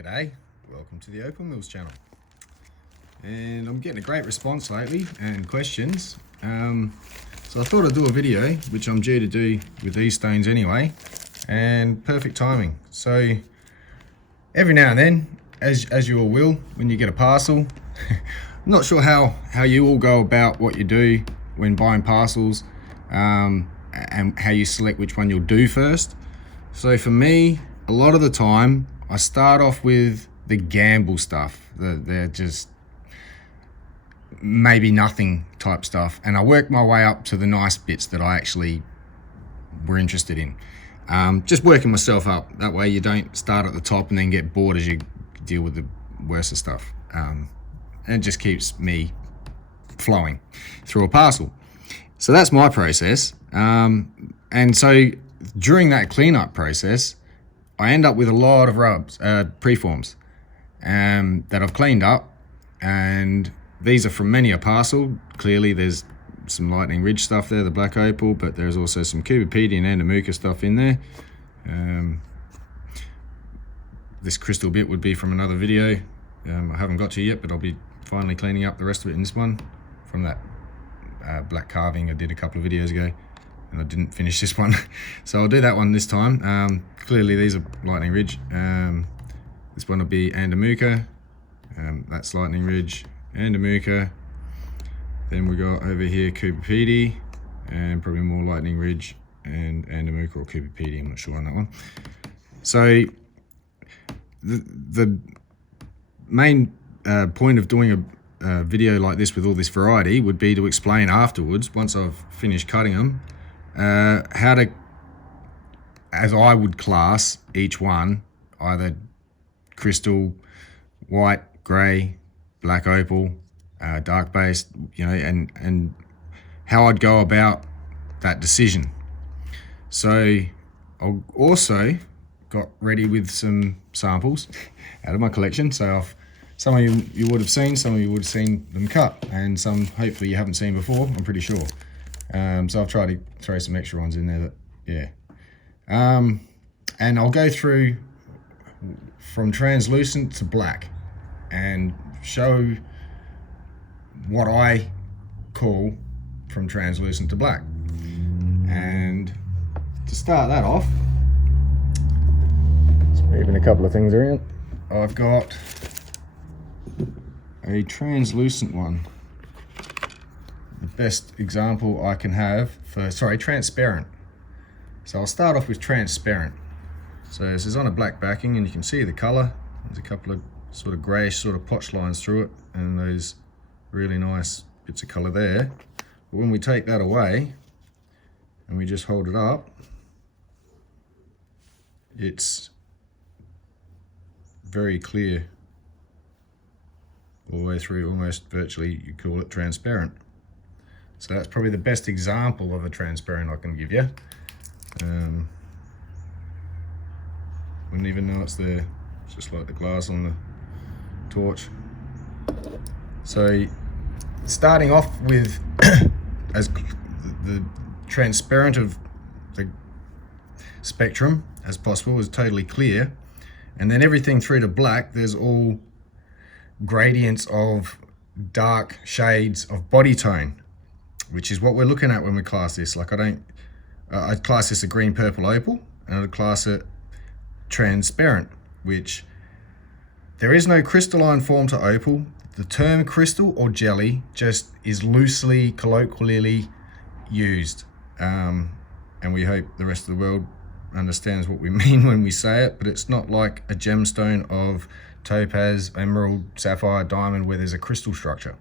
G'day, welcome to the Opal Mills channel. And I'm getting a great response lately and questions. So I thought I'd do a video, which I'm due to do with these stones anyway, and perfect timing. So every now and then, as you all will, when you get a parcel, I'm not sure how you all go about what you do when buying parcels, and how you select which one you'll do first. So for me, a lot of the time, I start off with the gamble stuff. They're just maybe nothing type stuff, and I work my way up to the nice bits that I actually were interested in. Just working myself up. That way you don't start at the top and then get bored as you deal with the worse stuff. And it just keeps me flowing through a parcel. So that's my process. And so during that cleanup process, I end up with a lot of rubs, preforms, that I've cleaned up, and these are from many a parcel. Clearly there's some Lightning Ridge stuff there, the black opal, but there's also some Cubipede and Andamuka stuff in there. This crystal bit would be from another video I haven't got to yet, but I'll be finally cleaning up the rest of it in this one from that black carving I did a couple of videos ago, and I didn't finish this one. So I'll do that one this time. Clearly these are Lightning Ridge. This one will be Andamuka. That's Lightning Ridge, Andamuka. Then we got over here Cubipede, and probably more Lightning Ridge and Andamuka or Cubipede, I'm not sure on that one. So the main point of doing a video like this with all this variety would be to explain afterwards, once I've finished cutting them, how to, as I would class each one, either crystal, white, grey, black opal, dark based, you know, and how I'd go about that decision. So I also got ready with some samples out of my collection. So some of you would have seen, some of you would have seen them cut, and some hopefully you haven't seen before, I'm pretty sure. So I've tried to throw some extra ones in there that, yeah. And I'll go through from translucent to black and show what I call from translucent to black. And to start that off, even a couple of things around, I've got a translucent one. The best example I can have for, transparent. So I'll start off with transparent. So this is on a black backing, and you can see the color. There's a couple of sort of grayish sort of potch lines through it, and those really nice bits of color there. But when we take that away and we just hold it up, it's very clear all the way through, almost virtually you call it transparent. So that's probably the best example of a transparent I can give you. Wouldn't even know it's there. It's just like the glass on the torch. So starting off with as the transparent of the spectrum as possible, is totally clear, and then everything through to black, there's all gradients of dark shades of body tone, which is what we're looking at when we class this. Like I'd class this a green purple opal, and I'd class it transparent, which there is no crystalline form to opal. The term crystal or jelly just is loosely, colloquially used, and we hope the rest of the world understands what we mean when we say it, but it's not like a gemstone of topaz, emerald, sapphire, diamond, where there's a crystal structure.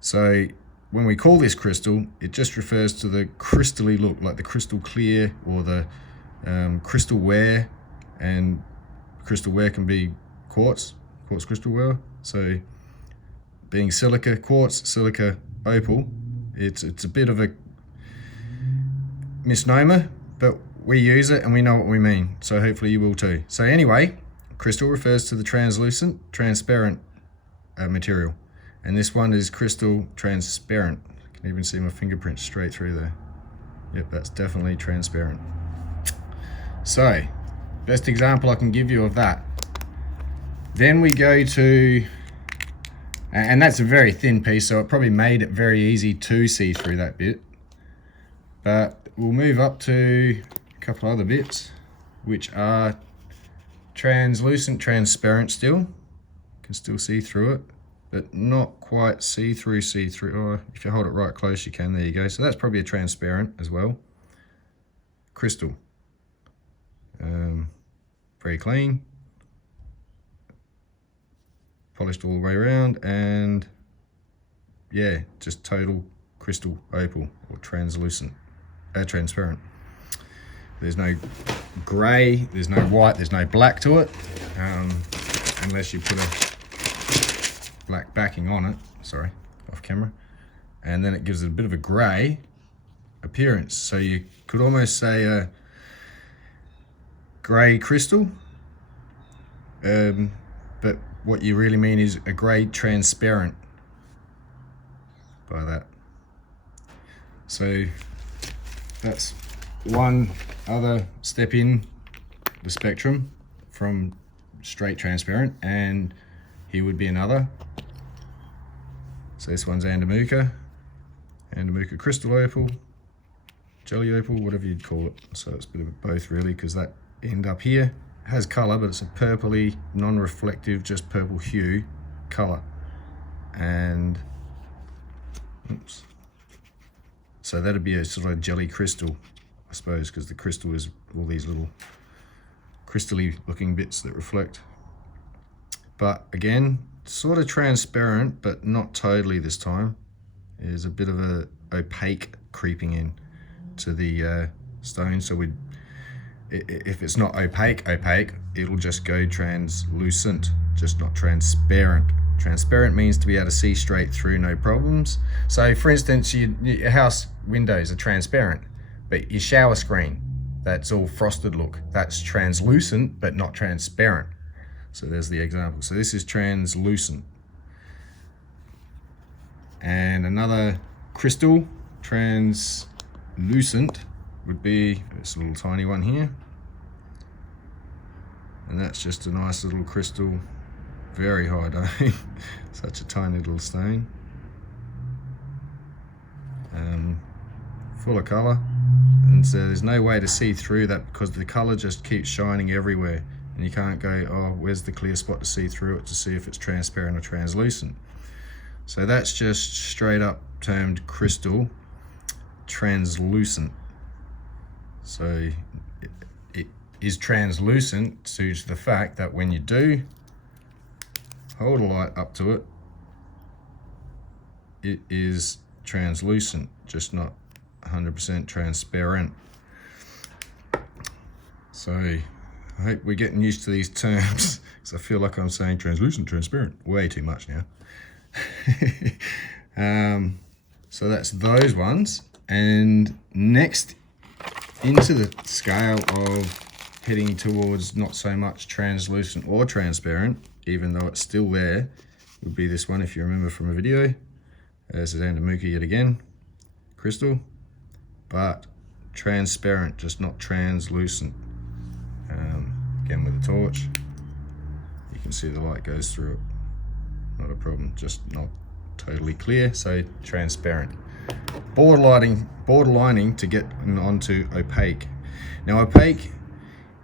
So when we call this crystal, it just refers to the crystally look, like the crystal clear or the crystal wear, and crystal wear can be quartz crystal wear. So being silica quartz, silica opal, it's a bit of a misnomer, but we use it and we know what we mean, so hopefully you will too. So anyway, crystal refers to the translucent, transparent material, and this one is crystal transparent. You can even see my fingerprints straight through there. Yep, that's definitely transparent. So best example I can give you of that Then we go to, and that's a very thin piece, so it probably made it very easy to see through that bit. But we'll move up to a couple other bits, which are translucent, transparent still. You can still see through it, but not quite see-through. Or if you hold it right close, you can. There you go. So that's probably a transparent as well. Crystal. Very clean. Polished all the way around, and yeah, just total crystal opal, or translucent, transparent. There's no grey, there's no white, there's no black to it, unless you put a black backing on it, sorry, off camera, and then it gives it a bit of a grey appearance. So you could almost say a grey crystal, but what you really mean is a grey transparent by that. So that's one other step in the spectrum from straight transparent, and here would be another. So this one's Andamuka crystal opal, jelly opal, whatever you'd call it. So it's a bit of both really, because that end up here has colour, but it's a purpley, non-reflective, just purple hue colour. And oops. So that'd be a sort of jelly crystal, I suppose, because the crystal is all these little crystally looking bits that reflect. But again, sort of transparent, but not totally this time. There's a bit of a opaque creeping in to the stone. So if it's not opaque, it'll just go translucent, just not transparent. Transparent means to be able to see straight through, no problems. So for instance, your house windows are transparent, but your shower screen, that's all frosted look. That's translucent, but not transparent. So there's the example. So this is translucent. And another crystal, translucent, would be this little tiny one here. And that's just a nice little crystal, very high dome, such a tiny little stone. Full of colour, and so there's no way to see through that because the colour just keeps shining everywhere, and you can't go, oh, where's the clear spot to see through it to see if it's transparent or translucent. So that's just straight up termed crystal translucent. So it is translucent due to the fact that when you do hold a light up to it, it is translucent, just not 100% transparent. So I hope we're getting used to these terms, because I feel like I'm saying translucent, transparent way too much now. So that's those ones. And next, into the scale of heading towards not so much translucent or transparent, even though it's still there, would be this one, if you remember from a video. This is Andamuka yet again, crystal, but transparent, just not translucent. Again with a torch, you can see the light goes through it, not a problem, just not totally clear, so transparent. Borderlining to get onto opaque. Now opaque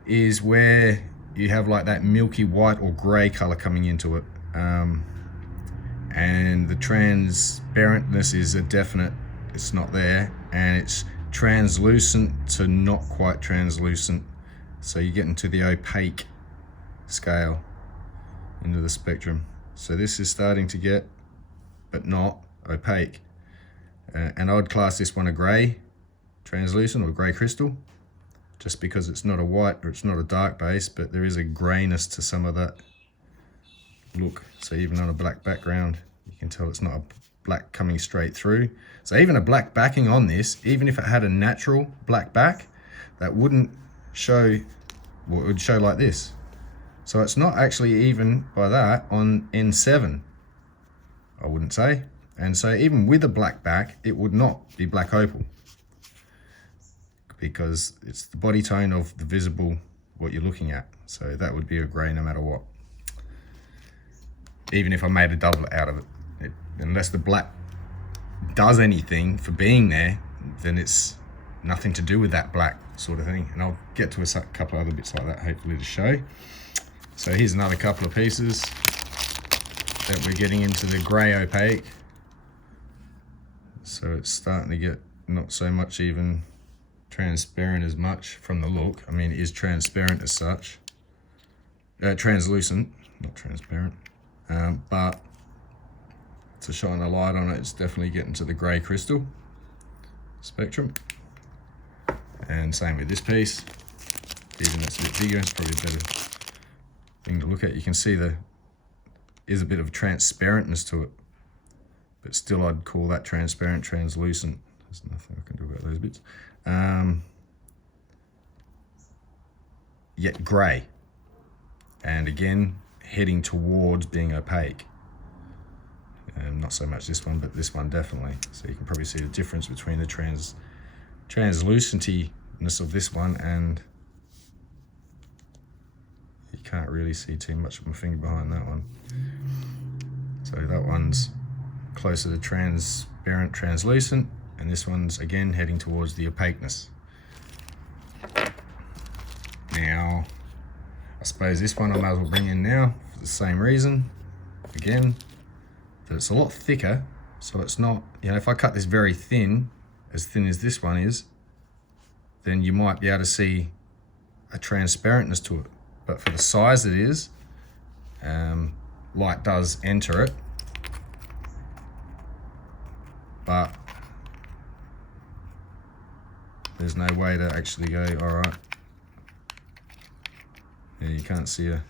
is where you have like that milky white or grey colour coming into it, and the transparentness is a definite, it's not there, and it's translucent to not quite translucent. So you get into the opaque scale into the spectrum. So this is starting to get, but not opaque. And I would class this one a grey translucent or grey crystal, just because it's not a white or it's not a dark base, but there is a greyness to some of that look. So even on a black background, you can tell it's not a black coming straight through. So even a black backing on this, even if it had a natural black back, that wouldn't show, well, it would show like this. So it's not actually even by that on N7, I wouldn't say. And so even with a black back, it would not be black opal, because it's the body tone of the visible, what you're looking at. So that would be a grey no matter what. even if I made a double out of it. Unless the black does anything for being there, then it's nothing to do with that black sort of thing. And I'll get to a couple other bits like that hopefully to show. So here's another couple of pieces that we're getting into the grey opaque. So it's starting to get not so much even transparent as much from the look. I mean, it is transparent as such. Translucent, not transparent. But to shine a light on it, it's definitely getting to the grey crystal spectrum. And same with this piece. Even that's a bit bigger, it's probably a better thing to look at. You can see there is a bit of transparentness to it, but still I'd call that transparent, translucent. There's nothing I can do about those bits. Yet grey. And again, heading towards being opaque. Not so much this one, but this one definitely. So you can probably see the difference between the translucentiness of this one, and you can't really see too much of my finger behind that one. So that one's closer to transparent, translucent, and this one's again heading towards the opaqueness. Now, I suppose this one I might as well bring in now for the same reason. Again, that it's a lot thicker, so it's not, you know, if I cut this very thin as this one is, then you might be able to see a transparentness to it. But for the size it is, light does enter it, but there's no way to actually go, all right. Yeah, you can't see a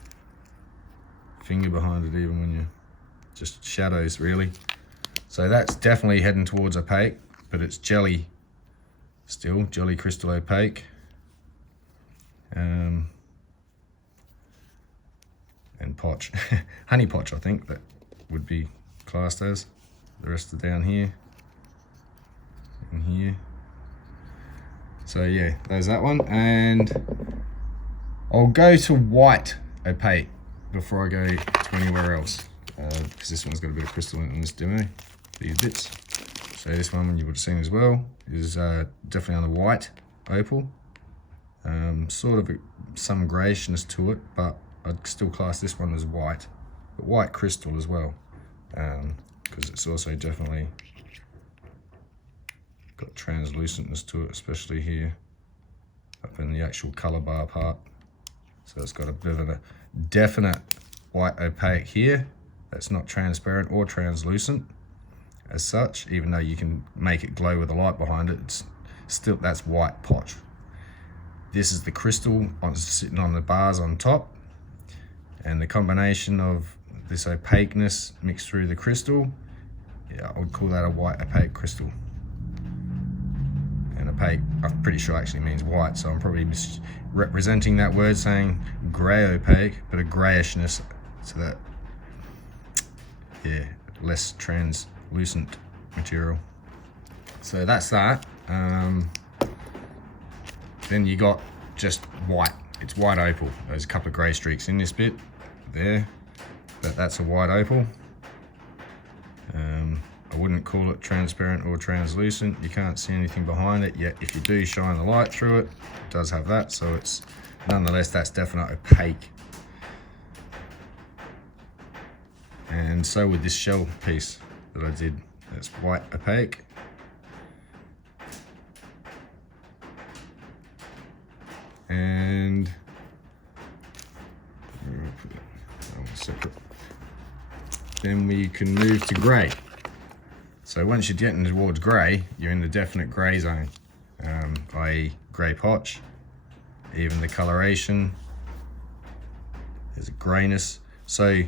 finger behind it even when you're just shadows really. So that's definitely heading towards opaque, but it's jelly still, jelly crystal opaque. And potch, honey potch I think that would be classed as. The rest are down here and here. So yeah, there's that one, and I'll go to white opaque before I go to anywhere else, because this one's got a bit of crystal in this demo, these bits. So this one you would have seen as well is definitely on the white opal. Sort of some greyishness to it, but I'd still class this one as white, but white crystal as well, because it's also definitely got translucentness to it, especially here up in the actual color bar part. So it's got a bit of a definite white opaque here that's not transparent or translucent as such, even though you can make it glow with the light behind it. It's still, that's white potch. This is the crystal sitting on the bars on top, and the combination of this opaqueness mixed through the crystal, yeah, I would call that a white opaque crystal. And opaque, I'm pretty sure actually means white, so I'm probably misrepresenting that word, saying grey opaque, but a greyishness, so that, yeah, less translucent material. So that's that. Then you got just white. It's white opal. There's a couple of grey streaks in this bit there, but that's a white opal. I wouldn't call it transparent or translucent. You can't see anything behind it, yet if you do shine the light through it, it does have that, so it's nonetheless, that's definitely opaque. And so with this shell piece that I did, that's white opaque. And separate. Then we can move to grey. So once you're getting towards grey, you're in the definite grey zone, i.e. grey potch. Even the coloration, there's a greyness. So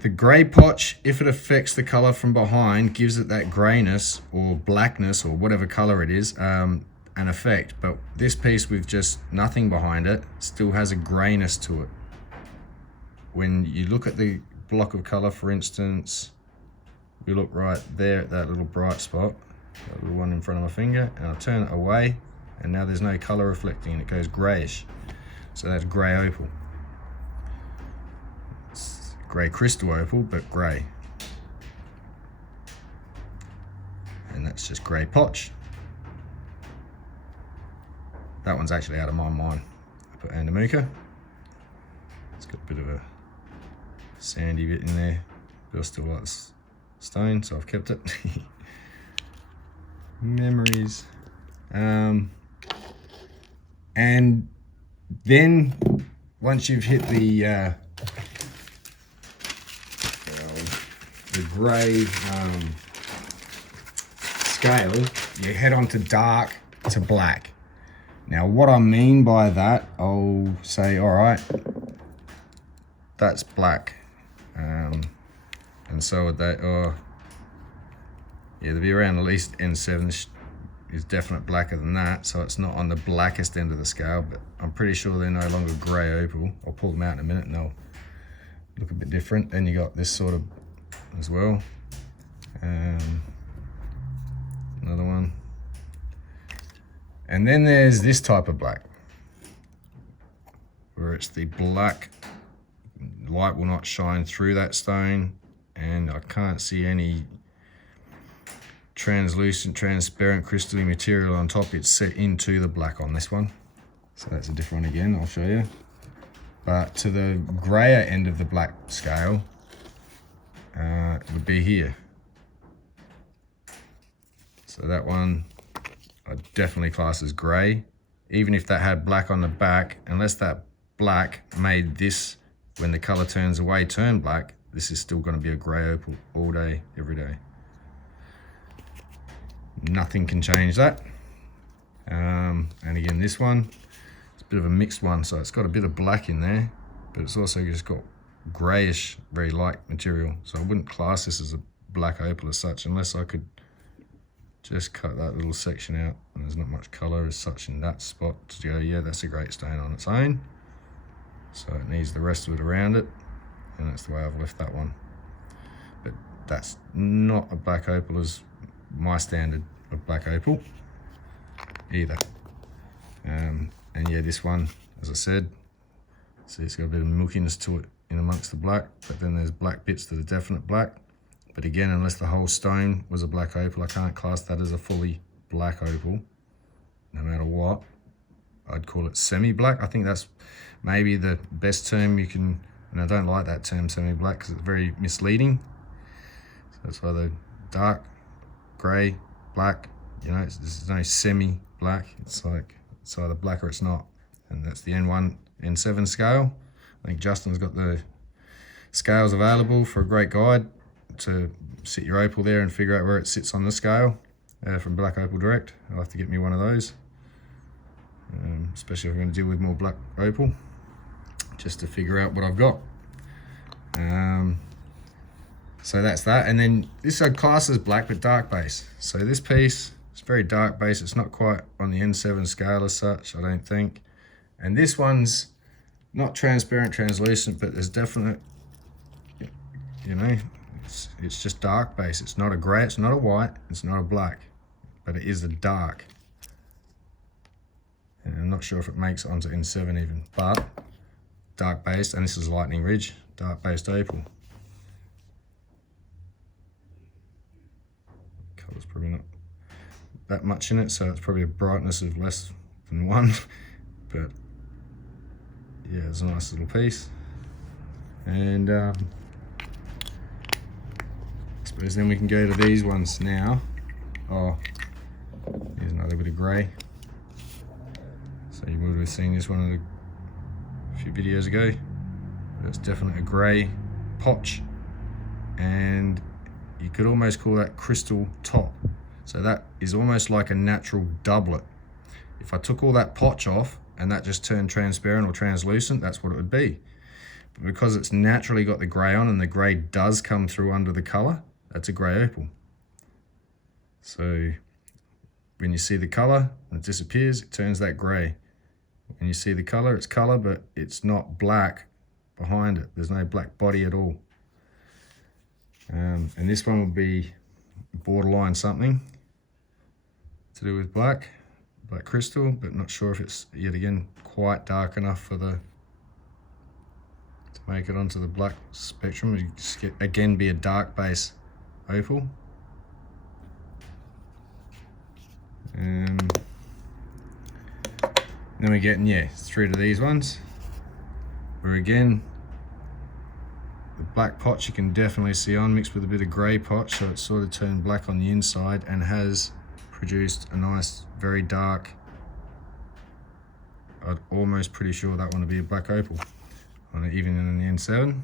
the grey potch, if it affects the colour from behind, gives it that greyness or blackness or whatever colour it is, an effect. But this piece with just nothing behind it still has a greyness to it. When you look at the block of colour, for instance, we look right there at that little bright spot, that little one in front of my finger, and I turn it away, and now there's no colour reflecting, and it goes greyish. So that's grey opal. grey crystal opal, but grey. And that's just grey potch. That one's actually out of my mind. I put Andamuka. It's got a bit of a sandy bit in there, but I still like this stone, so I've kept it. Memories. And then once you've hit the grey scale, you head on to dark to black. Now what I mean by that, I'll say, all right, that's black. And so would that, yeah, they'll be around at least N7 is definitely blacker than that, so it's not on the blackest end of the scale, but I'm pretty sure they're no longer grey opal. I'll pull them out in a minute and they'll look a bit different. Then you got this sort of as well. Another one. And then there's this type of black, where it's the black, light will not shine through that stone, and I can't see any translucent, transparent, crystalline material on top. It's set into the black on this one. So that's a different one again, I'll show you. But to the grayer end of the black scale, it would be here. So that one, I definitely class as grey. Even if that had black on the back, unless that black made this, when the colour turns away, turn black, this is still going to be a grey opal all day, every day. Nothing can change that. And again, this one, it's a bit of a mixed one, so it's got a bit of black in there, but it's also just got greyish, very light material. So I wouldn't class this as a black opal as such, unless I could just cut that little section out and there's not much colour as such in that spot to go, yeah, that's a great stone on its own. So it needs the rest of it around it, and that's the way I've left that one. But that's not a black opal as my standard of black opal either. And yeah, this one, as I said, see, it's got a bit of milkiness to it in amongst the black, but then there's black bits that are definite black. But again, unless the whole stone was a black opal, I can't class that as a fully black opal, no matter what. I'd call it semi-black. I think that's maybe the best term you can, and I don't like that term semi-black because it's very misleading. So that's why the dark, grey, black, you know, there's no semi-black. It's like, it's either black or it's not. And that's the N1, N7 scale. I think Justin's got the scales available for a great guide to sit your opal there and figure out where it sits on the scale from Black Opal Direct. I'll have to get me one of those, especially if I'm going to deal with more black opal, just to figure out what I've got. So that's that, and then this I class as black but dark base. So this piece, it's very dark base. It's not quite on the N7 scale as such, I don't think. And this one's not transparent, translucent, but there's definite, you know, it's just dark base. It's not a grey, it's not a white, it's not a black, but it is a dark. And I'm not sure if it makes it onto N7 even, but dark based, and this is Lightning Ridge, dark based opal. Colour's probably not that much in it, so it's probably a brightness of less than 1, but yeah, it's a nice little piece. And I suppose then we can go to these ones now. Oh, here's another bit of grey. So you would have seen this one a few videos ago. It's definitely a grey potch, and you could almost call that crystal top. So that is almost like a natural doublet. If I took all that potch off and that just turned transparent or translucent, that's what it would be. But because it's naturally got the grey on, and the grey does come through under the colour, that's a grey opal. So when you see the colour and it disappears, it turns that grey. When you see the colour, it's colour, but it's not black behind it. There's no black body at all. And this one will be borderline something to do with black crystal, but not sure if it's, yet again, quite dark enough for the to make it onto the black spectrum. You just get, again, be a dark base opal. Then we're getting, yeah, through to these ones, where again, the black potch you can definitely see on, mixed with a bit of grey potch, so it's sort of turned black on the inside and has produced a nice, very dark, I'm almost pretty sure that one would be a black opal, even in the N7.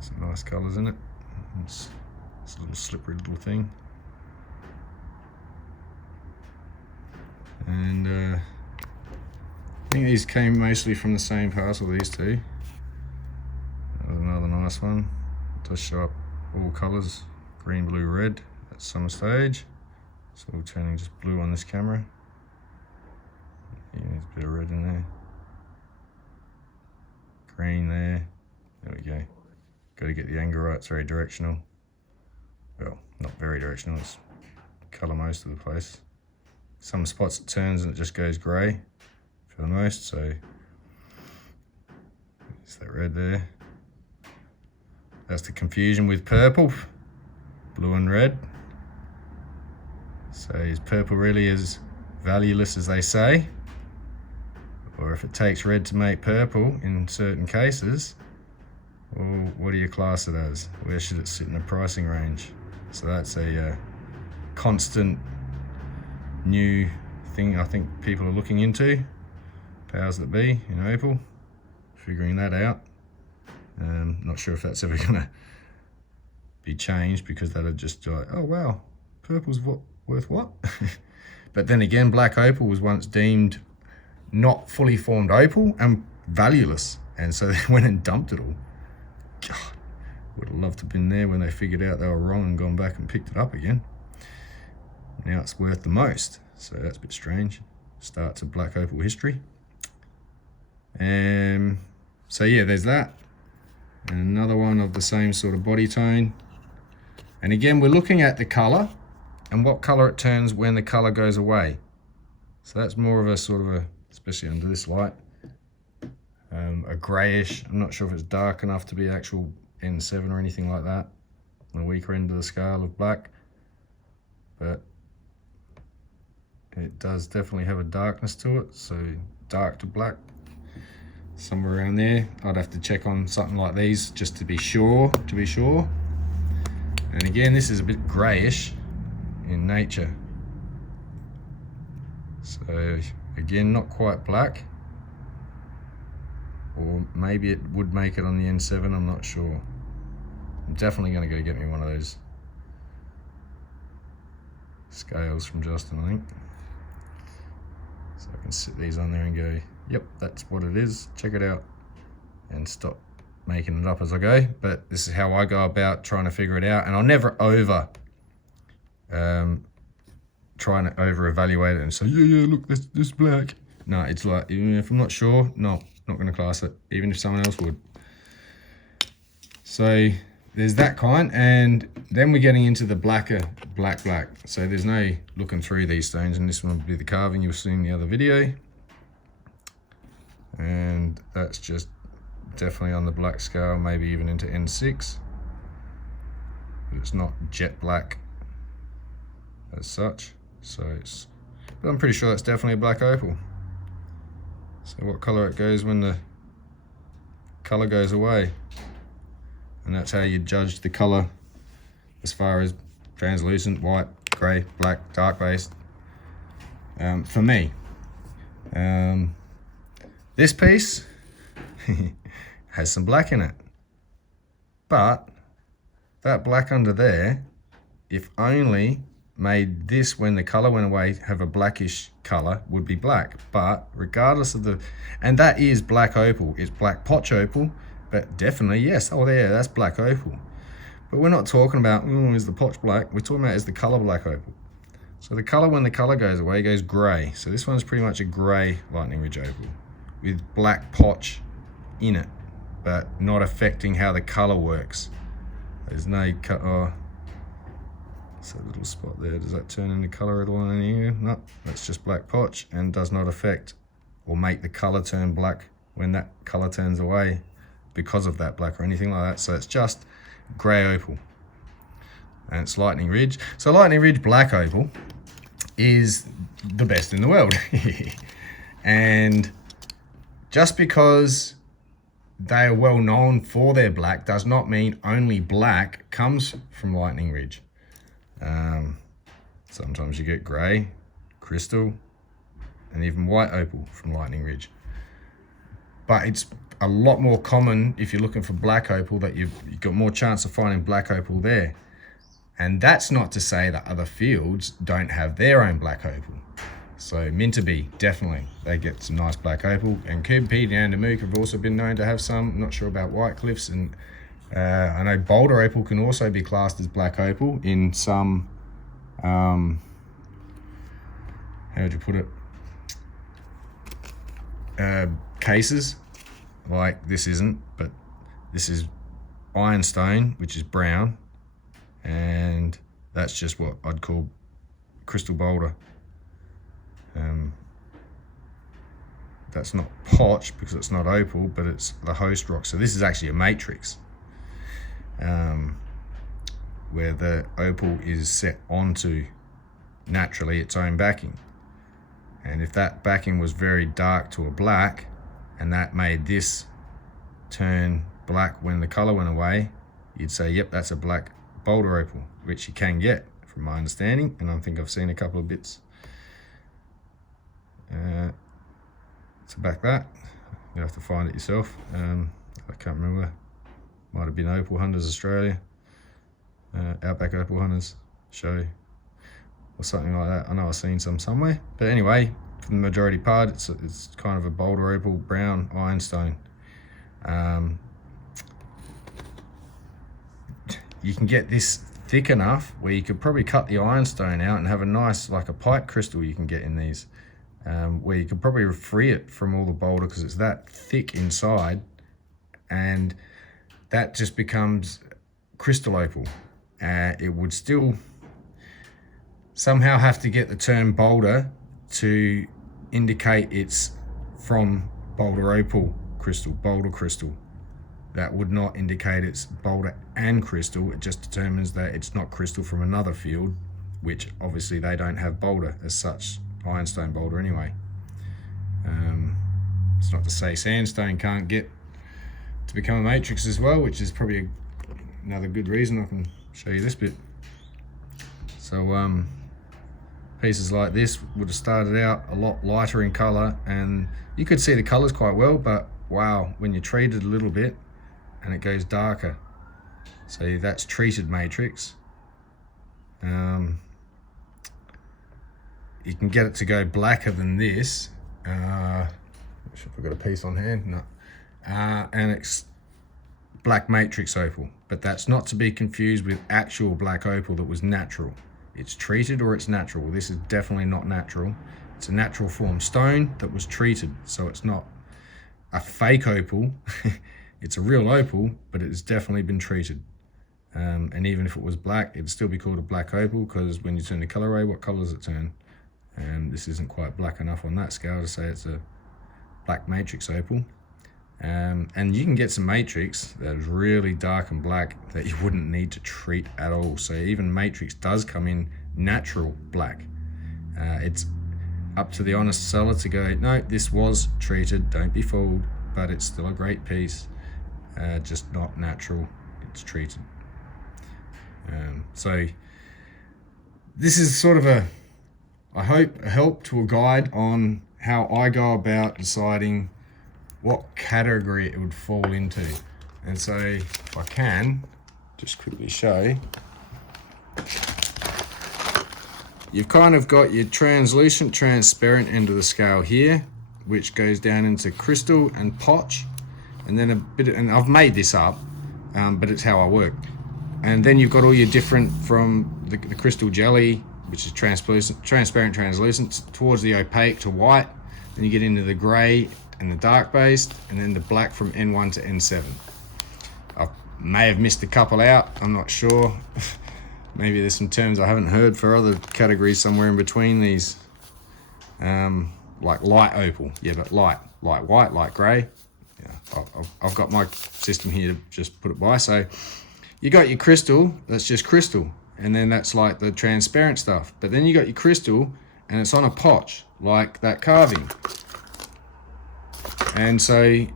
Some nice colours in it. It's a little slippery little thing. And I think these came mostly from the same parcel, these two. That was another nice one. It does show up all colours, green, blue, red at some stage. It's all turning just blue on this camera. Yeah, there's a bit of red in there. Green there. There we go. Got to get the angle right, it's very directional. Well, not very directional, it's colour most of the place. Some spots it turns and it just goes grey for the most, so there's that red there. That's the confusion with purple, blue and red. So is purple really as valueless as they say? Or if it takes red to make purple in certain cases, well, what do you class it as? Where should it sit in the pricing range? So that's a constant new thing I think people are looking into, powers that be in Opal, figuring that out. Not sure if that's ever gonna be changed, because that'll just like, oh wow, purple's worth what? But then again, black opal was once deemed not fully formed opal and valueless, and so they went and dumped it all. God, would have loved to have been there when they figured out they were wrong and gone back and picked it up again. Now it's worth the most, so that's a bit strange. Starts of black opal history. So yeah, there's that. And another one of the same sort of body tone. And again, we're looking at the color and what color it turns when the color goes away. So that's more of a sort of a, especially under this light, a grayish. I'm not sure if it's dark enough to be actual N7 or anything like that, on the weaker end of the scale of black, but it does definitely have a darkness to it, so dark to black, somewhere around there. I'd have to check on something like these just to be sure, And again, this is a bit grayish in nature. So again, not quite black, or maybe it would make it on the N7, I'm not sure. I'm definitely going to go get me one of those scales from Justin, I think. So I can sit these on there and go, yep, that's what it is, check it out, and stop making it up as I go. But this is how I go about trying to figure it out, and I'll never trying to over evaluate it and say, yeah, look, this black. No, it's like, even if I'm not sure, no, not going to class it, even if someone else would. So there's that kind, and then we're getting into the blacker black. So there's no looking through these stones, and this one will be the carving you'll see in the other video. And that's just definitely on the black scale, maybe even into N6. But it's not jet black as such. So it's, but I'm pretty sure that's definitely a black opal. So what color it goes when the color goes away. And that's how you judge the color as far as translucent, white, gray, black, dark based. For me, this piece has some black in it, but that black under there, if only made this, when the color went away, have a blackish color, would be black. But regardless of the, and that is black opal, it's black potch opal, but definitely, yes, oh there, that's black opal. But we're not talking about, oh, is the potch black? We're talking about, is the color black opal. So the color, when the color goes away, goes gray. So this one's pretty much a gray Lightning Ridge opal with black potch in it, but not affecting how the color works. There's no cut. Oh, it's a little spot there. Does that turn into color at all in here? No, that's just black potch and does not affect or make the color turn black when that color turns away because of that black or anything like that. So it's just gray opal. And it's Lightning Ridge. So Lightning Ridge black opal is the best in the world. And just because they are well known for their black does not mean only black comes from Lightning Ridge. Sometimes you get grey, crystal, and even white opal from Lightning Ridge. But it's a lot more common if you're looking for black opal, that you've got more chance of finding black opal there. And that's not to say that other fields don't have their own black opal. So Minterby, definitely, they get some nice black opal. And Coober Pedy and Namook have also been known to have some. I'm not sure about White Cliffs. And I know Boulder opal can also be classed as black opal in some, how would you put it? Cases. Like this isn't, but this is ironstone, which is brown. And that's just what I'd call crystal boulder. That's not potch because it's not opal, but it's the host rock. So this is actually a matrix, where the opal is set onto naturally its own backing. And if that backing was very dark to a black, and that made this turn black when the color went away, you'd say, yep, that's a black Boulder opal, which you can get from my understanding, and I think I've seen a couple of bits. To back that, you have to find it yourself. I can't remember. Might have been Opal Hunters Australia, Outback Opal Hunters show, or something like that. I know I've seen some somewhere. But anyway, for the majority part, it's kind of a Boulder opal, brown ironstone. You can get this thick enough where you could probably cut the ironstone out and have a nice, like a pipe crystal you can get in these, where you could probably free it from all the boulder because it's that thick inside, and that just becomes crystal opal. It would still somehow have to get the term boulder to indicate it's from Boulder opal crystal, Boulder crystal. That would not indicate it's boulder and crystal. It just determines that it's not crystal from another field, which obviously they don't have boulder as such, ironstone boulder anyway. It's not to say sandstone can't get to become a matrix as well, which is probably another good reason. I can show you this bit. So pieces like this would have started out a lot lighter in color, and you could see the colors quite well, but wow, when you treat it a little bit, and it goes darker. So that's treated matrix. You can get it to go blacker than this. If I've got a piece on hand, no. And it's black matrix opal, but that's not to be confused with actual black opal that was natural. It's treated or it's natural. This is definitely not natural. It's a natural form stone that was treated, so it's not a fake opal. It's a real opal, but it's definitely been treated. And even if it was black, it'd still be called a black opal, because when you turn the color away, what color does it turn? And this isn't quite black enough on that scale to say it's a black matrix opal. And you can get some matrix that is really dark and black that you wouldn't need to treat at all. So even matrix does come in natural black. It's up to the honest seller to go, no, this was treated, don't be fooled, but it's still a great piece. Just not natural, it's treated. So this is sort of I hope, a help to a guide on how I go about deciding what category it would fall into. And so if I can just quickly show, you've kind of got your translucent, transparent end of the scale here, which goes down into crystal and potch. And then and I've made this up, but it's how I work. And then you've got all your different, from the crystal jelly, which is translucent, transparent, translucent, towards the opaque to white. Then you get into the gray and the dark based, and then the black from N1 to N7. I may have missed a couple out, I'm not sure. Maybe there's some terms I haven't heard for other categories somewhere in between these. Like light opal, yeah, but light white, light gray. yeah, I've got my system here to just put it by. So you got your crystal, that's just crystal. And then that's like the transparent stuff. But then you got your crystal and it's on a potch, like that carving. And so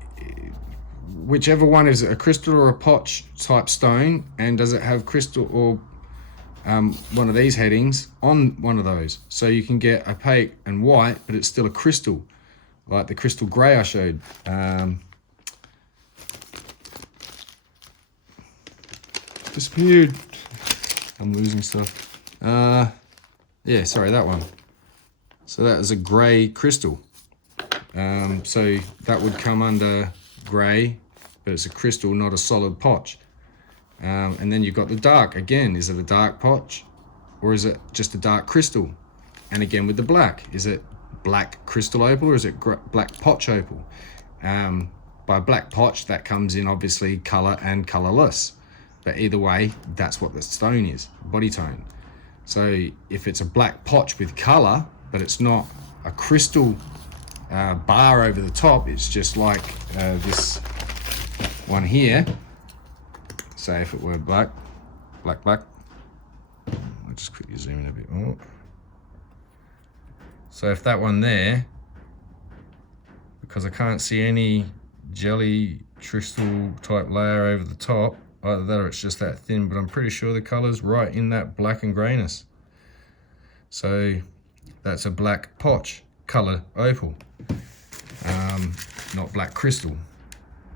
whichever one is it, a crystal or a potch type stone, and does it have crystal or one of these headings on one of those? So you can get opaque and white, but it's still a crystal, like the crystal grey I showed. Disappeared. I'm losing stuff. Yeah, sorry, that one. So that is a grey crystal. So that would come under grey, but it's a crystal, not a solid potch. And then you've got the dark. Again, is it a dark potch or is it just a dark crystal? And again with the black, is it black crystal opal or is it black potch opal? By black potch, that comes in obviously colour and colourless. But either way, that's what the stone is, body tone. So if it's a black potch with colour, but it's not a crystal bar over the top, it's just like this one here. Say if it were black. I'll just quickly zoom in a bit more. So if that one there, because I can't see any jelly crystal type layer over the top, either that or it's just that thin, but I'm pretty sure the colour's right in that black and greyness. So that's a black potch colour opal, not black crystal.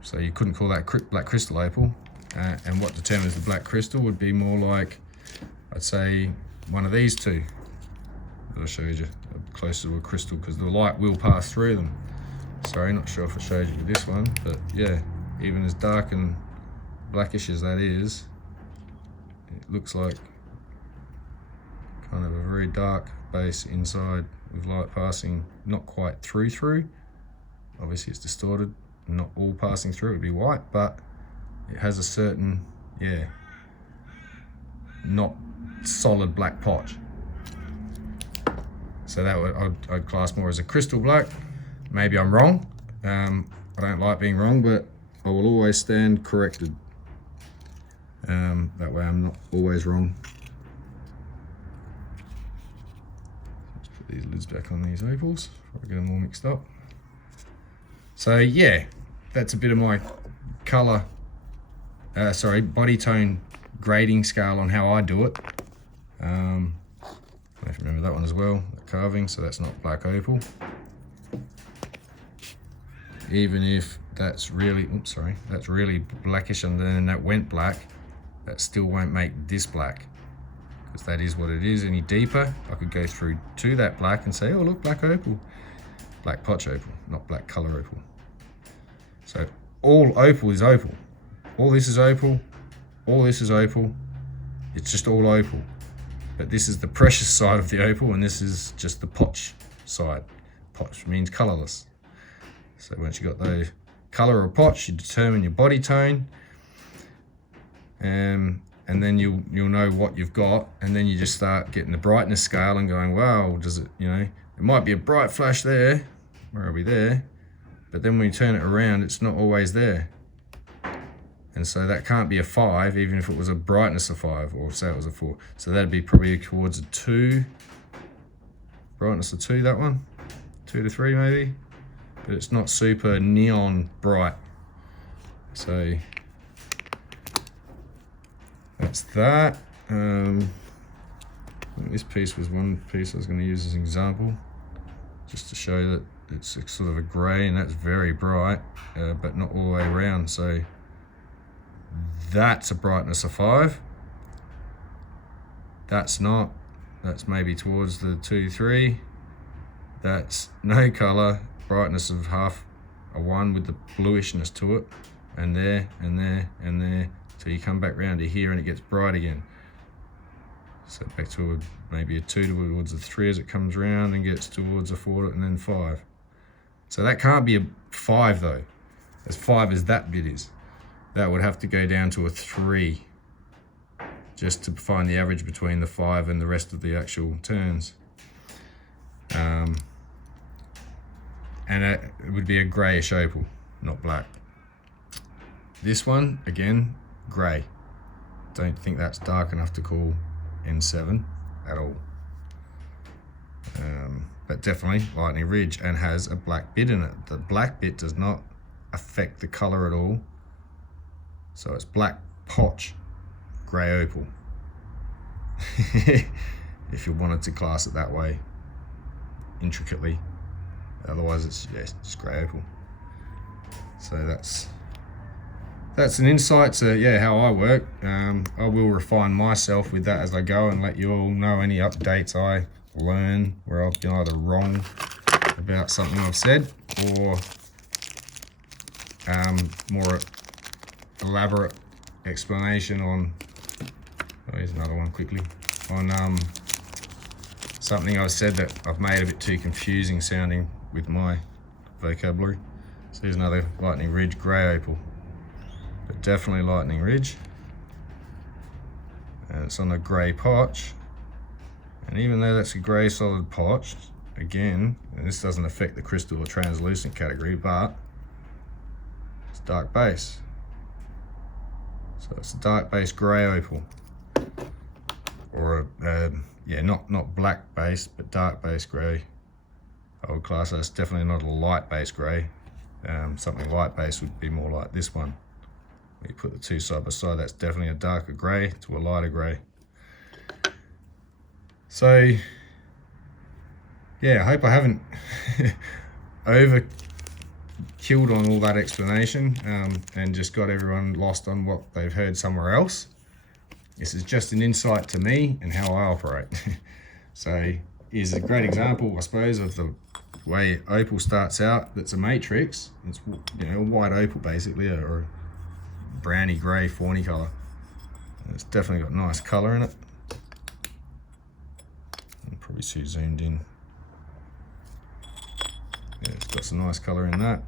So you couldn't call that black crystal opal. And what determines the black crystal would be more like, I'd say, one of these two that I showed you, closer to a crystal, because the light will pass through them. Sorry, not sure if I showed you with this one, but yeah, even as dark and blackish as that is, it looks like kind of a very dark base inside with light passing not quite through. Obviously it's distorted, not all passing through, it'd be white, but it has a certain, yeah, not solid black potch. So that I'd class more as a crystal black. Maybe I'm wrong. I don't like being wrong, but I will always stand corrected. That way I'm not always wrong. Let's put these lids back on these opals before I get them all mixed up. So yeah, that's a bit of my colour, body tone grading scale on how I do it. I have to remember that one as well, the carving, so that's not black opal. Even if that's really, that's really blackish and then that went black, that still won't make this black, because that is what it is. Any deeper, I could go through to that black and say, oh look, black opal. Black potch opal, not black colour opal. So all opal is opal. All this is opal, all this is opal. It's just all opal. But this is the precious side of the opal and this is just the potch side. Potch means colourless. So once you got the colour or potch, you determine your body tone, and then you'll know what you've got, and then you just start getting the brightness scale and going, wow, does it, it might be a bright flash there, where are we there? But then when you turn it around, it's not always there. And so that can't be a 5, even if it was a brightness of 5, or say it was a 4. So that'd be probably towards a 2, brightness of 2, that one, 2 to 3 maybe. But it's not super neon bright. So that's that. I think this piece was one piece I was going to use as an example, just to show that it's sort of a grey, and that's very bright, but not all the way around. So that's a brightness of 5. That's not. That's maybe towards the 2, 3. That's no colour, brightness of half a 1 with the bluishness to it, and there, and there, and there, till you come back round to here and it gets bright again. So back to maybe a 2 towards a 3 as it comes round and gets towards a 4 and then 5. So that can't be a 5 though, as 5 as that bit is. That would have to go down to a 3 just to find the average between the 5 and the rest of the actual turns. And it would be a greyish opal, not black. This one, again, grey. Don't think that's dark enough to call N7 at all. But definitely Lightning Ridge, and has a black bit in it. The black bit does not affect the colour at all. So it's black potch, grey opal. If you wanted to class it that way, intricately. Otherwise it's, yeah, just grey opal. So that's an insight to, yeah, how I work. I will refine myself with that as I go and let you all know any updates I learn where I've been either wrong about something I've said, or more elaborate explanation on, oh, here's another one quickly, on something I've said that I've made a bit too confusing sounding with my vocabulary. So here's another Lightning Ridge grey opal, but definitely Lightning Ridge, and it's on a grey potch. And even though that's a grey solid potch, again, and this doesn't affect the crystal or translucent category, but it's dark base. So it's a dark base grey opal, or yeah, not black base, but dark base grey. I would class that as definitely not a light base grey. Something light base would be more like this one. When you put the two side by side, that's definitely a darker grey to a lighter grey. So yeah, I hope I haven't overkilled on all that explanation and just got everyone lost on what they've heard somewhere else. This is just an insight to me and how I operate. So here's a great example, I suppose, of the way opal starts out. That's a matrix. It's, you know, white opal basically, or a browny grey fawny colour. And it's definitely got nice colour in it. Probably too zoomed in. Yeah, it's got some nice colour in that.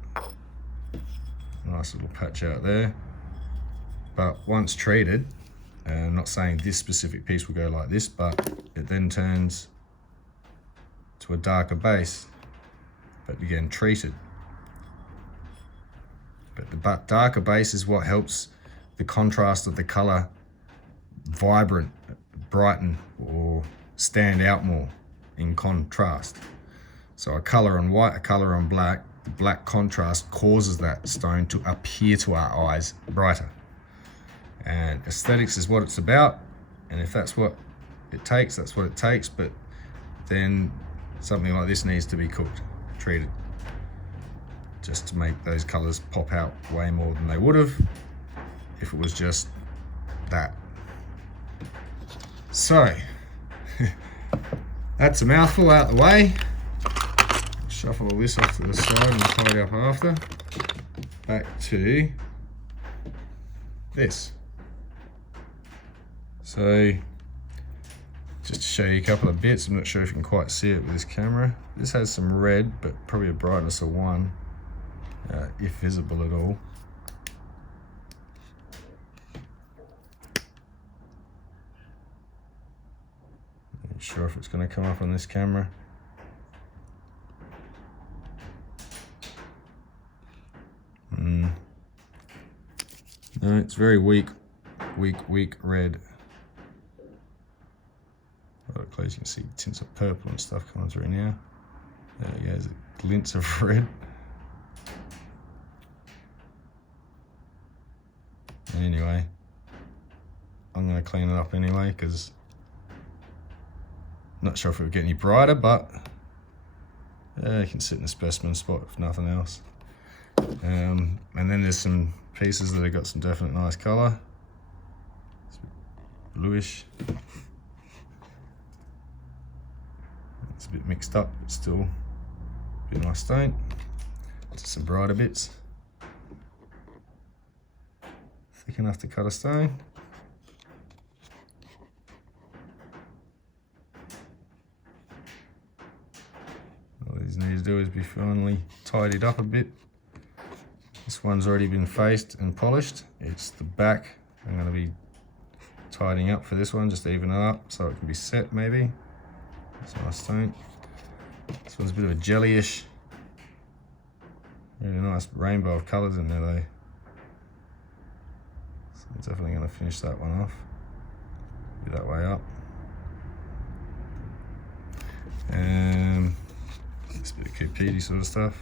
Nice little patch out there. But once treated, I'm not saying this specific piece will go like this, but it then turns to a darker base, but again treated. But the darker base is what helps the contrast of the colour vibrant, brighten, or stand out more in contrast. So a colour on white, a colour on black, the black contrast causes that stone to appear to our eyes brighter. And aesthetics is what it's about, and if that's what it takes, that's what it takes. But then something like this needs to be cooked, treated, just to make those colours pop out way more than they would have if it was just that. So that's a mouthful out the way. Shuffle all this off to the side and tidy up after. Back to this. So just to show you a couple of bits, I'm not sure if you can quite see it with this camera. This has some red, but probably a brightness of 1, if visible at all. Not sure if it's going to come up on this camera. No, it's very weak red. Right close, you can see tints of purple and stuff coming through now. There you go, there's glints of red. Anyway, I'm going to clean it up anyway, because not sure if it would get any brighter, but you can sit in the specimen spot if nothing else. And then there's some pieces that have got some definite nice colour. It's a bit bluish. It's a bit mixed up, but still a bit nice stone. Just some brighter bits. Thick enough to cut a stone. All these need to do is be finally tidied up a bit. This one's already been faced and polished. It's the back I'm going to be tidying up for this one, just to even it up so it can be set maybe. That's a nice stone. This one's a bit of a jellyish Really nice rainbow of colours in there though. So I'm definitely going to finish that one off. Be that way up. Just a bit of Cupidi sort of stuff.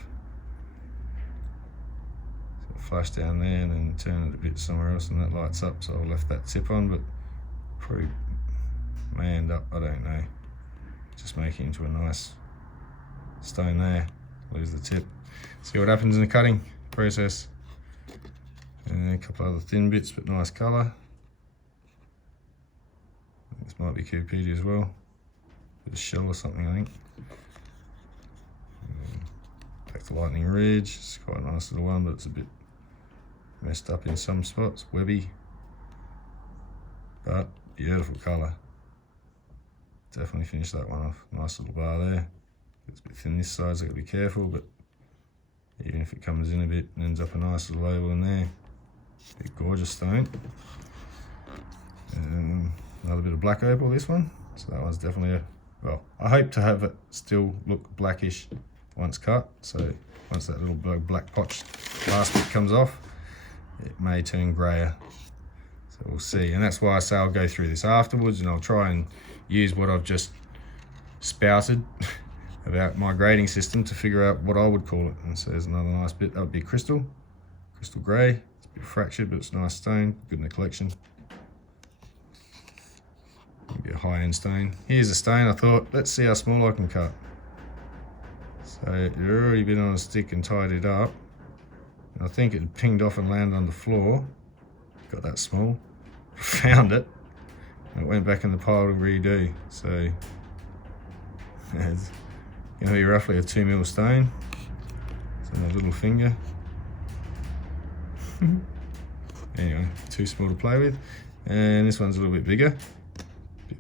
So flash down there and then turn it a bit somewhere else and that lights up, so I left that tip on, but probably may end up, I don't know, just making it into a nice stone there. Lose the tip. See what happens in the cutting process. And a couple other thin bits, but nice colour. This might be Cupidi as well. Bit of shell or something, I think. Back to Lightning Ridge. It's quite a nice little one, but it's a bit messed up in some spots, webby. But beautiful colour. Definitely finish that one off. Nice little bar there. It's a bit thin this side, so I've got to be careful, but even if it comes in a bit and ends up a nice little oval in there. Big gorgeous stone. Another bit of black opal, this one. So that one's definitely a, well, I hope to have it still look blackish once cut. So once that little black potch last bit comes off, it may turn grayer. So we'll see. And that's why I say I'll go through this afterwards and I'll try and use what I've just spouted about my grading system to figure out what I would call it. And so there's another nice bit. That would be crystal grey. It's a bit fractured, but it's a nice stone, good in the collection. Maybe a high-end stone. Here's a stone I thought, let's see how small I can cut. So it's already been on a stick and tied it up. And I think it pinged off and landed on the floor. Got that small. Found it. And it went back in the pile to redo. So it's going to be roughly a 2mm stone. It's on my little finger. Anyway, too small to play with. And this one's a little bit bigger.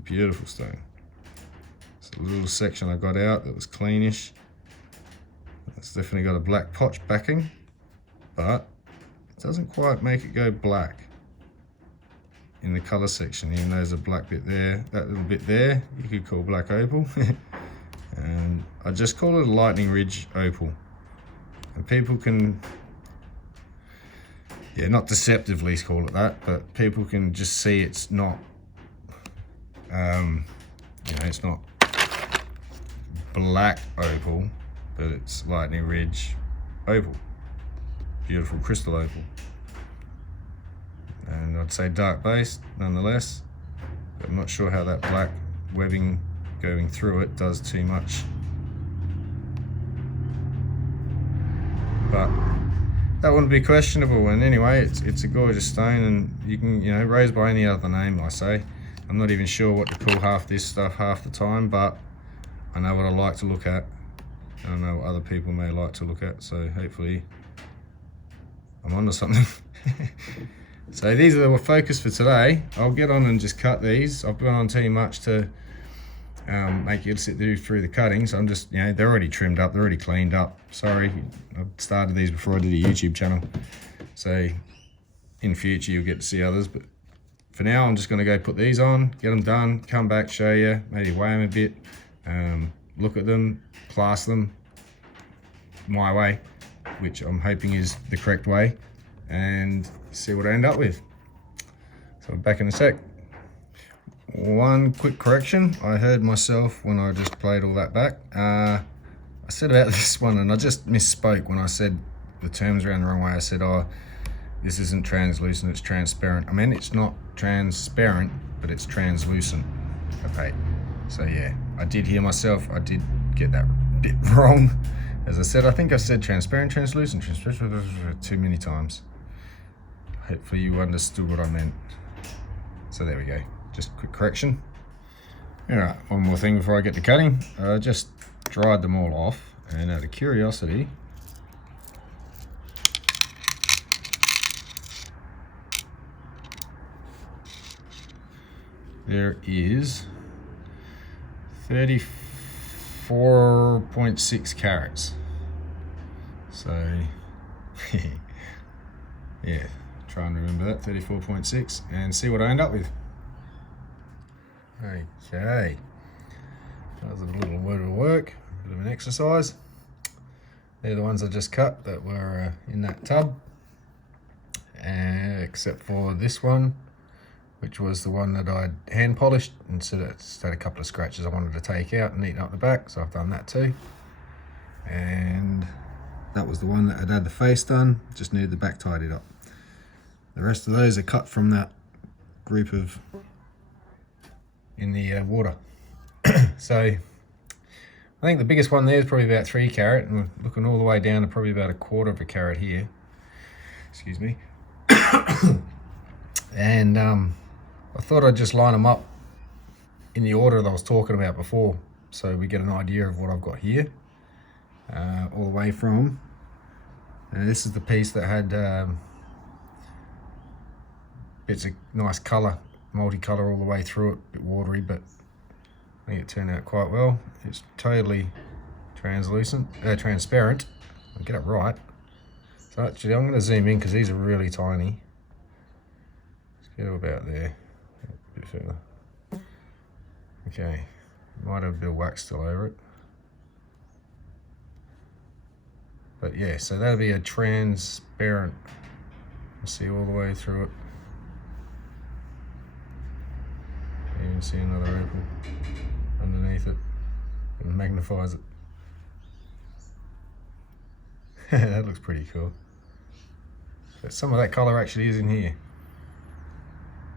Beautiful stone. It's a little section I got out that was cleanish. It's definitely got a black potch backing, but it doesn't quite make it go black in the colour section, even though there's a black bit there. That little bit there, you could call black opal. And I just call it a Lightning Ridge opal. And people can, yeah, not deceptively call it that, but people can just see it's not, you know, it's not black opal, but it's Lightning Ridge opal. Beautiful crystal opal. And I'd say dark base nonetheless. But I'm not sure how that black webbing going through it does too much. But that wouldn't be questionable. And anyway, it's a gorgeous stone, and you can, you know, raised by any other name, I say. I'm not even sure what to call half this stuff half the time, but I know what I like to look at, and I know what other people may like to look at, so hopefully I'm onto something. So these are the focus for today. I'll get on and just cut these. I've gone on too much to make you sit through the cutting, so I'm just, you know, they're already trimmed up, they're already cleaned up. Sorry, I've started these before I did a YouTube channel, so in future you'll get to see others, but for now, I'm just going to go put these on, get them done, come back, show you, maybe weigh them a bit, look at them, class them my way, which I'm hoping is the correct way, and see what I end up with. So I'm back in a sec. One quick correction. I heard myself when I just played all that back. I said about this one, and I just misspoke when I said the terms around the wrong way. I said, oh, this isn't translucent, it's transparent. I mean, it's not transparent, but it's translucent. Okay, so yeah, I did hear myself. I did get that bit wrong. As I said, I think I said transparent, translucent too many times. Hopefully you understood what I meant. So there we go, just a quick correction. All right, one more thing before I get to cutting. I just dried them all off, and out of curiosity, there is 34.6 carats. So, yeah, try and remember that, 34.6, and see what I end up with. Okay, that was a little bit of work, a bit of an exercise. they're the ones I just cut that were in that tub, except for this one, which was the one that I'd hand polished, and so it's had a couple of scratches I wanted to take out and neaten up the back, so I've done that too. And that was the one that had the face done, just needed the back tidied up. The rest of those are cut from that group of in the water. So I think the biggest one there is probably about 3 carat, and we're looking all the way down to probably about 1/4 carat here. Excuse me. And I thought I'd just line them up in the order that I was talking about before, so we get an idea of what I've got here. All the way from, this is the piece that had bits of nice colour, multicolour all the way through it, a bit watery, but I think it turned out quite well. It's totally transparent. I'll get it right. So actually I'm going to zoom in because these are really tiny. Let's get about there, a bit further. Okay, might have a bit of wax still over it. But yeah, so that'll be a transparent. See all the way through it. You can see another opal underneath it. It magnifies it. That looks pretty cool. But some of that colour actually is in here.